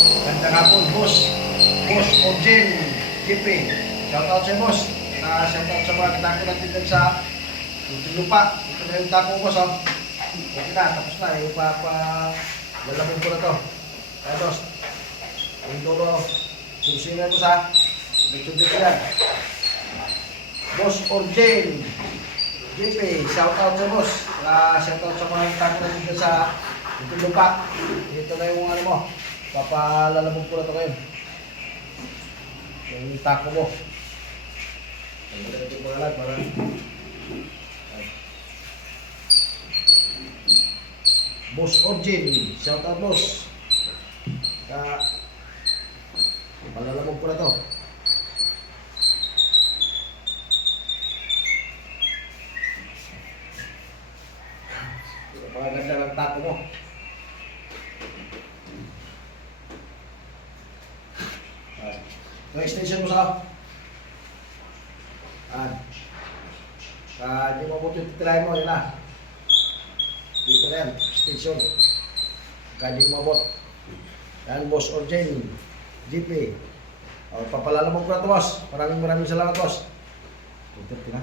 Gandang hapon, boss. Boss Orjen, GP. Shoutout sa boss. Shoutout sa mga katako natin dyan sa lupa. Ito na yung tako, boss, oh. Okay na, tapos na. Yung lalabog ko na to. Kaya, boss. Yung dulo, susunod mo sa medyo dito yan. Boss Orjen, GP. Shoutout sa boss. Shoutout sa mga tako natin dyan sa lupa. Ito na yung ano mo. Papalalabog ko na ito kayo. Yung tako mo. Ang ganda ito mga lag para Boss Orjen, shout out boss. Papalalabog ko na ito. Napakaganda ng tako mo. Yung extension mo sa di mo po titirahin mo, yun na. Dito na yan, extension. Di mo po. Yan, Boss Orjen, GP. Papalalamog ko na ito, boss. Maraming salamat, boss. Tutup na.